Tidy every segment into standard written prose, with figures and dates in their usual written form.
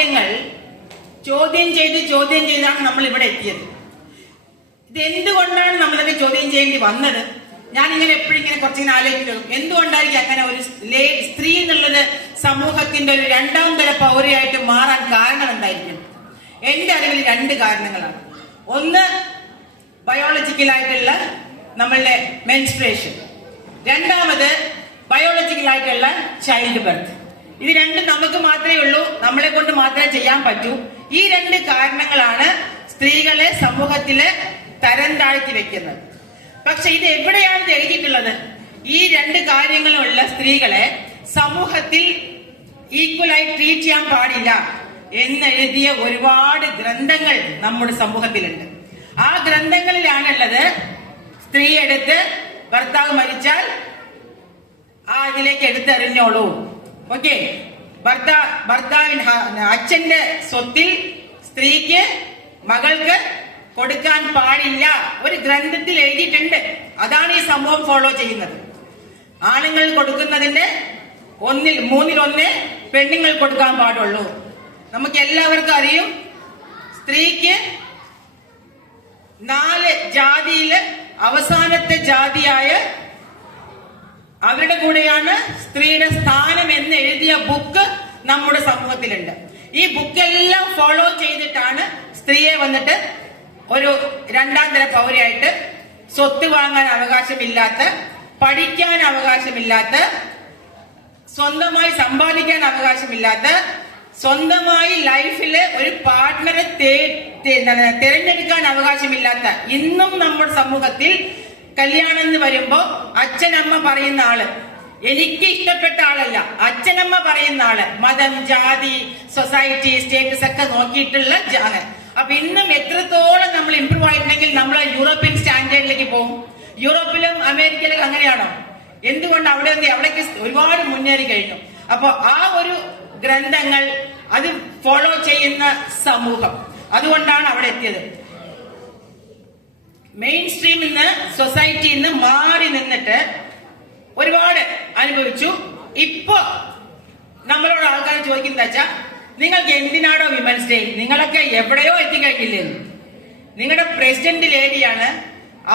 കാര്യങ്ങൾ ചോദ്യം ചെയ്താണ് നമ്മൾ ഇവിടെ എത്തിയത്. ഇതെന്തുകൊണ്ടാണ് നമ്മളൊക്കെ ചോദ്യം ചെയ്യേണ്ടി വന്നത്? ഞാനിങ്ങനെ എപ്പോഴിങ്ങനെ കുറച്ചിങ്ങനെ ആലോചിക്കും, എന്തുകൊണ്ടായിരിക്കും അങ്ങനെ ഒരു സ്ത്രീ എന്നുള്ളത് സമൂഹത്തിന്റെ ഒരു രണ്ടാം തര പൗരയായിട്ട് മാറാൻ കാരണം എന്തായിരിക്കും? എന്റെ അറിവിൽ രണ്ട് കാരണങ്ങളാണ്. ഒന്ന്, ബയോളജിക്കലായിട്ടുള്ള നമ്മളുടെ മെൻസ്ട്രേഷൻ. രണ്ടാമത് ബയോളജിക്കലായിട്ടുള്ള ചൈൽഡ് ബർത്ത്. ഇത് രണ്ടും നമുക്ക് മാത്രമേ ഉള്ളൂ, നമ്മളെ കൊണ്ട് മാത്രമേ ചെയ്യാൻ പറ്റൂ. ഈ രണ്ട് കാരണങ്ങളാണ് സ്ത്രീകളെ സമൂഹത്തില് തരം താഴ്ത്തി വെക്കുന്നത്. പക്ഷെ ഇത് എവിടെയാണ് എഴുതിയിട്ടുള്ളത്? ഈ രണ്ട് കാര്യങ്ങളുള്ള സ്ത്രീകളെ സമൂഹത്തിൽ ഈക്വലായി ട്രീറ്റ് ചെയ്യാൻ പാടില്ല എന്നെഴുതിയ ഒരുപാട് ഗ്രന്ഥങ്ങൾ നമ്മുടെ സമൂഹത്തിലുണ്ട്. ആ ഗ്രന്ഥങ്ങളിലാണുള്ളത് സ്ത്രീ എടുത്ത് ഭർത്താവ് മരിച്ചാൽ ഇതിലേക്ക് എടുത്തെറിഞ്ഞോളൂ. ഓക്കെ, ഭർത്താവിന് അച്ഛന്റെ സ്വത്തിൽ സ്ത്രീക്ക് മകൾക്ക് കൊടുക്കാൻ പാടില്ല, ഒരു ഗ്രന്ഥത്തിൽ എഴുതിയിട്ടുണ്ട്. അതാണ് ഈ സമൂഹം ഫോളോ ചെയ്യുന്നത്. ആണുങ്ങൾ കൊടുക്കുന്നതിന്റെ മൂന്നിലൊന്ന് പെണ്ണുങ്ങൾ കൊടുക്കാൻ പാടുള്ളൂ. നമുക്ക് എല്ലാവർക്കും അറിയും, സ്ത്രീക്ക് 4 ജാതിയില് അവസാനത്തെ ജാതിയായ അവരുടെ കൂടെയാണ് സ്ത്രീയുടെ സ്ഥാനം എന്ന് എഴുതിയ ബുക്ക് നമ്മുടെ സമൂഹത്തിലുണ്ട്. ഈ ബുക്കെല്ലാം ഫോളോ ചെയ്തിട്ടാണ് സ്ത്രീയെ വന്നിട്ട് ഒരു രണ്ടാം തര പൗരയായിട്ട് സ്വത്ത് വാങ്ങാൻ അവകാശമില്ലാത്ത, പഠിക്കാൻ അവകാശമില്ലാത്ത, സ്വന്തമായി സമ്പാദിക്കാൻ അവകാശമില്ലാത്ത, സ്വന്തമായി ലൈഫില് ഒരു പാർട്ട്ണറെ തിരഞ്ഞെടുക്കാൻ അവകാശമില്ലാത്ത, ഇന്നും നമ്മുടെ സമൂഹത്തിൽ കല്യാണം എന്ന് വരുമ്പോ അച്ഛനമ്മ പറയുന്ന ആള്, എനിക്ക് ഇഷ്ടപ്പെട്ട ആളല്ല, അച്ഛനമ്മ പറയുന്ന ആള്, മതം, ജാതി, സൊസൈറ്റി, സ്റ്റേറ്റസ് ഒക്കെ നോക്കിയിട്ടുള്ള അപ്പൊ ഇന്നും എത്രത്തോളം നമ്മൾ ഇംപ്രൂവ് ആയിട്ടുണ്ടെങ്കിൽ നമ്മൾ യൂറോപ്യൻ സ്റ്റാൻഡേർഡിലേക്ക് പോകും. യൂറോപ്പിലും അമേരിക്കയിലും അങ്ങനെയാണോ? എന്തുകൊണ്ട് അവിടേക്ക് ഒരുപാട് മുന്നേറി കഴിഞ്ഞു. അപ്പൊ ആ ഒരു ഗ്രന്ഥങ്ങൾ അത് ഫോളോ ചെയ്യുന്ന സമൂഹം, അതുകൊണ്ടാണ് അവിടെ എത്തിയത്. മെയിൻ സ്ട്രീമിൽ നിന്ന്, സൊസൈറ്റിയിൽ നിന്ന് മാറി നിന്നിട്ട് ഒരുപാട് അനുഭവിച്ചു. ഇപ്പൊ നമ്മളോട് ആൾക്കാർ ചോദിക്കുന്നത് വെച്ചാ, നിങ്ങൾക്ക് എന്തിനാണോ വിമൻസ് ഡേ? നിങ്ങളൊക്കെ എവിടെയോ എത്തിക്കഴിഞ്ഞില്ലേ? നിങ്ങളുടെ പ്രസിഡന്റ് ലേഡിയാണ്,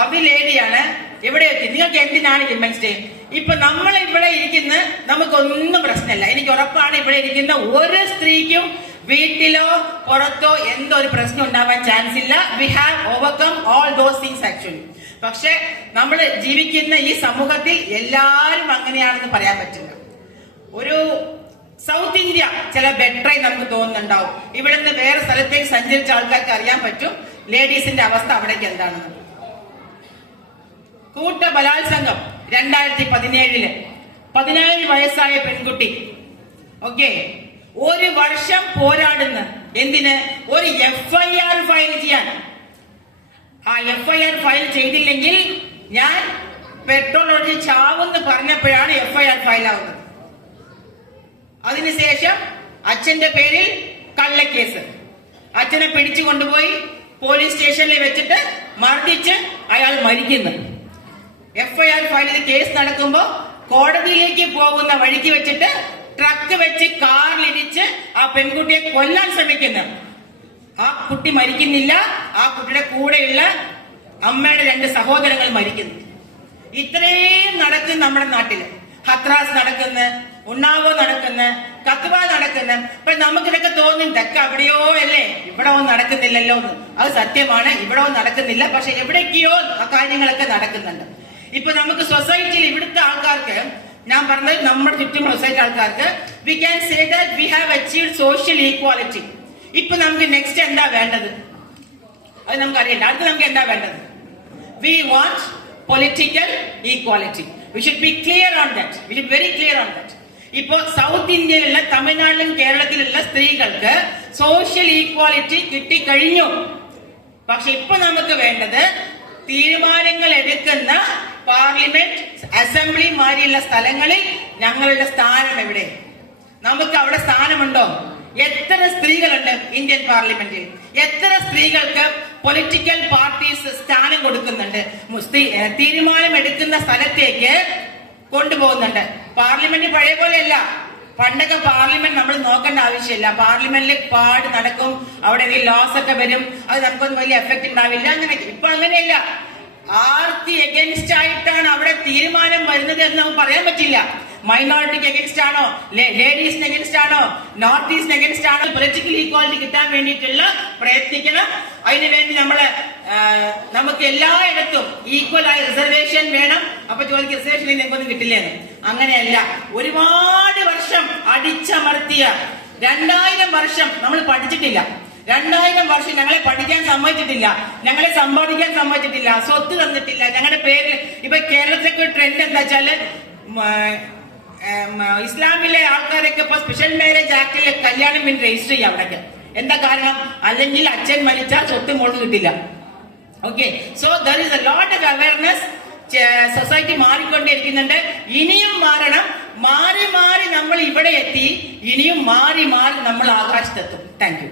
അവി ലേഡിയാണ്, എവിടെ എത്തി? നിങ്ങൾക്ക് എന്തിനാണ് വിമൻസ് ഡേ? ഇപ്പൊ നമ്മൾ ഇവിടെ ഇരിക്കുന്ന നമുക്കൊന്നും പ്രശ്നമില്ല. എനിക്ക് ഉറപ്പാണ് ഇവിടെ ഇരിക്കുന്ന ഒരു സ്ത്രീക്കും വീട്ടിലോ പുറത്തോ എന്തോ ഒരു പ്രശ്നം ഉണ്ടാവാൻ ചാൻസ് ഇല്ല. We have overcome all those things actually. പക്ഷെ നമ്മൾ ജീവിക്കുന്ന ഈ സമൂഹത്തിൽ എല്ലാവരും അങ്ങനെയാണെന്ന് പറയാൻ പറ്റില്ല. ഒരു സൗത്ത് ഇന്ത്യ ചില ബെറ്ററായി നമുക്ക് തോന്നുന്നുണ്ടാവും. ഇവിടെ നിന്ന് വേറെ സ്ഥലത്തേക്ക് സഞ്ചരിച്ച ആൾക്കാർക്ക് അറിയാൻ പറ്റും ലേഡീസിന്റെ അവസ്ഥ അവിടേക്ക് എന്താണെന്ന്. കൂട്ട ബലാത്സംഗം 2017 17 വയസ്സായ പെൺകുട്ടി, ഓക്കെ, 1 വർഷം പോരാടുന്ന എന്തിന്? ഒരു FIR ഫയൽ ചെയ്യാൻ. ആ FIR ഫയൽ ചെയ്തില്ലെങ്കിൽ ഞാൻ പെട്രോൾ ഒഴിച്ച് ചാവെന്ന് പറഞ്ഞപ്പോഴാണ് FIR ഫയൽ ആവുന്നത്. അതിനുശേഷം അച്ഛന്റെ പേരിൽ കള്ളക്കേസ്. അച്ഛനെ പിടിച്ചു കൊണ്ടുപോയി പോലീസ് സ്റ്റേഷനിൽ വെച്ചിട്ട് മർദ്ദിച്ച് അയാൾ മരിക്കുന്നു. FIR ഫയൽ ചെയ്ത് കേസ് നടക്കുമ്പോ കോടതിയിലേക്ക് പോകുന്ന വഴിക്ക് വെച്ചിട്ട് ട്രക്ക് വെച്ച് കാറിലിടിച്ച് ആ പെൺകുട്ടിയെ കൊല്ലാൻ ശ്രമിക്കുന്നു. ആ കുട്ടി മരിക്കുന്നില്ല, ആ കുട്ടിയുടെ കൂടെയുള്ള അമ്മയുടെ 2 സഹോദരങ്ങൾ മരിക്കുന്നു. ഇത്രയും നടക്കുന്ന നമ്മുടെ നാട്ടില് ഹത്രാസ് നടക്കുന്ന, ഉണ്ണാവോ നടക്കുന്ന, കത്വ നടക്കുന്ന. അപ്പൊ നമുക്കിതൊക്കെ തോന്നും, ഇതൊക്കെ അവിടെയോ അല്ലേ, ഇവിടെ ഒന്നും നടക്കുന്നില്ലല്ലോ എന്ന്. അത് സത്യമാണ്, ഇവിടെ ഒന്നും നടക്കുന്നില്ല. പക്ഷെ എവിടേക്കോ ആ കാര്യങ്ങളൊക്കെ നടക്കുന്നുണ്ട്. ഇപ്പൊ നമുക്ക് സൊസൈറ്റിയിൽ ഇവിടുത്തെ ആൾക്കാർക്ക്, ഞാൻ പറഞ്ഞത് നമ്മുടെ ചുറ്റുമുള്ള സൊസൈറ്റി ആൾക്കാർക്ക്, we can say that we have achieved social equality. ഇപ്പൊ നമുക്ക് നെക്സ്റ്റ് എന്താ വേണ്ടത്? അത് നമുക്ക് അറിയണ്ട. അടുത്ത് നമുക്ക് എന്താ വേണ്ടത്? We want political equality. We should be clear on that. We should very clear on that. ഇപ്പോ സൗത്ത് ഇന്ത്യയിലുള്ള, തമിഴ്നാട്ടിലും കേരളത്തിലുള്ള സ്ത്രീകൾക്ക് സോഷ്യൽ ഈക്വാലിറ്റി കിട്ടിക്കഴിഞ്ഞു. പക്ഷെ ഇപ്പൊ നമുക്ക് വേണ്ടത് തീരുമാനങ്ങൾ എടുക്കുന്ന പാർലമെന്റ്, അസംബ്ലി മാതിരിയുള്ള സ്ഥലങ്ങളിൽ ഞങ്ങളുടെ സ്ഥാനം എവിടെ? നമുക്ക് അവിടെ സ്ഥാനമുണ്ടോ? എത്ര സ്ത്രീകളുണ്ട് ഇന്ത്യൻ പാർലമെന്റിൽ? എത്ര സ്ത്രീകൾക്ക് പൊളിറ്റിക്കൽ പാർട്ടീസ് സ്ഥാനം കൊടുക്കുന്നുണ്ട്? തീരുമാനം എടുക്കുന്ന സ്ഥലത്തേക്ക് കൊണ്ടുപോകുന്നുണ്ട്. പാർലമെന്റ് പഴയ പോലെയല്ല, പണ്ടൊക്കെ പാർലമെന്റ് നമ്മൾ നോക്കേണ്ട ആവശ്യമില്ല, പാർലമെന്റിൽ പാട് നടക്കും, അവിടെ എന്തെങ്കിലും ലോസ് ഒക്കെ വരും, അത് നമുക്കൊന്നും വലിയ എഫക്ട് ഉണ്ടാവില്ല. അങ്ങനെ ഇപ്പൊ അങ്ങനെയല്ല. ആർക്ക് എഗൻസ്റ്റ് ആയിട്ടാണ് അവിടെ തീരുമാനം വരുന്നത് എന്ന് നമുക്ക് പറയാൻ പറ്റില്ല. മൈനോറിറ്റിക്ക് എഗൻസ്റ്റ് ആണോ, ലേഡീസിന് എഗൻസ്റ്റ് ആണോ, നോർത്ത് ഈസ്റ്റിന് എഗൻസ്റ്റ് ആണോ, പൊളിറ്റിക്കൽ ഈക്വാലിറ്റി കിട്ടാൻ വേണ്ടിയിട്ടുള്ള പ്രയത്നിക്കണം. അതിനുവേണ്ടി നമുക്ക് എല്ലായിടത്തും ഈക്വൽ ആയ റിസർവേഷൻ വേണം. അപ്പൊ ചോദിക്കും റിസർവേഷൻ നിങ്ങൾക്കൊന്നും കിട്ടില്ലെന്ന്. അങ്ങനെയല്ല. ഒരുപാട് വർഷം അടിച്ചമർത്തിയ 2000 വർഷം നമ്മൾ പഠിച്ചിട്ടില്ല. 2000 വർഷം ഞങ്ങളെ പഠിക്കാൻ സമ്മതിച്ചിട്ടില്ല, ഞങ്ങളെ സമ്പാദിക്കാൻ സമ്മതിച്ചിട്ടില്ല, സ്വത്ത് തന്നിട്ടില്ല. ഞങ്ങളുടെ പേര് ഇപ്പൊ കേരളത്തിലേക്ക് ട്രെൻഡ് എന്താ വെച്ചാല് ഇസ്ലാമിലെ ആൾക്കാരൊക്കെ ഇപ്പൊ സ്പെഷ്യൽ മാരേജ് ആക്ടിൽ കല്യാണം പിന്നെ രജിസ്റ്റർ ചെയ്യാം അവിടേക്ക്. എന്താ കാരണം? അല്ലെങ്കിൽ അച്ഛൻ മരിച്ചാൽ സ്വത്ത് മോൾക്ക് കിട്ടില്ല. Okay, so there is a lot of awareness. Society മാറിക്കൊണ്ടിരിക്കുന്നുണ്ട്, ഇനിയും മാറണം. മാറി മാറി നമ്മൾ ഇവിടെ എത്തി, ഇനിയും മാറി മാറി നമ്മൾ ആകാശത്തെത്തും. Thank you.